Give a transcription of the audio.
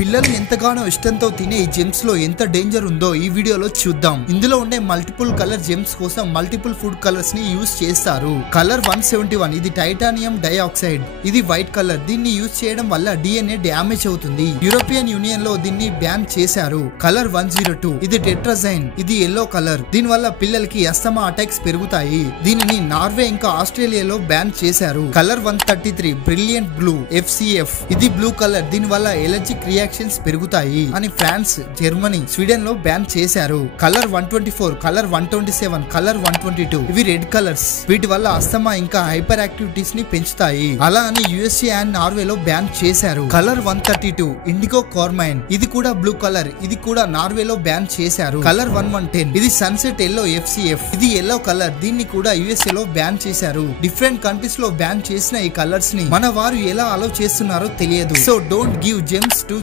పిల్లలు ఎంతగానో ఇష్టంతో తినే ఈ జెమ్స్ లో ఎంత డేంజర్ ఉందో ఈ వీడియోలో చూద్దాం. ఇందులో ఉండే మల్టిపుల్ కలర్ జెమ్స్ కోసం మల్టిపుల్ ఫుడ్ కలర్స్ ని యూజ్ చేస్తారు. కలర్ 171 ఇది టైటానియం డైఆక్సైడ్. ఇది వైట్ కలర్. దీన్ని యూజ్ చేయడం వల్ల DNA డ్యామేజ్ అవుతుంది. యూరోపియన్ యూనియన్ లో దీన్ని బ్యాన్ చేశారు. కలర్ 102 ఇది టెట్రాజైన్. ఇది ఎల్లో కలర్. దీని వల్ల పిల్లలకి అస్తమా అటాక్స్ పెరుగుతాయి. దీనిని నార్వే ఇంకా ఆస్ట్రేలియాలో బ్యాన్ చేశారు. కలర్ 133 బ్రిలియంట్ బ్లూ FCF ఇది బ్లూ కలర్. దీని వల్ల ఎలర్జిక్ రియాక్షన్స్ పెరుగుతాయి అని ఫ్రాన్స్, జర్మనీ, స్వీడన్ లో బ్యాన్ చేశారు. కలర్ 124 కలర్ 127 కలర్ 122 ఇవి రెడ్ కలర్స్. వీటి వల్ల అస్తమా ఇంకా హైపర్ యాక్టివిటీస్ ని పెంచుతాయి. అలా అని USA అండ్ నార్వే లో బ్యాన్ చేశారు. కలర్ 132 ఇండిగో కార్మైన్ ఇది కూడా బ్లూ కలర్. ఇది కూడా నార్వే లో బ్యాన్ చేశారు. కలర్ 1110 ఇది సన్సెట్ ఎల్లో FCF ఇది ఎల్లో కలర్. దీన్ని కూడా USA లో బ్యాన్ చేశారు. డిఫరెంట్ కంట్రీస్ లో బ్యాన్ చేసిన ఈ కలర్స్ ని మన వారు ఎలా అలౌ చేస్తున్నారో తెలియదు. So don't give Gems to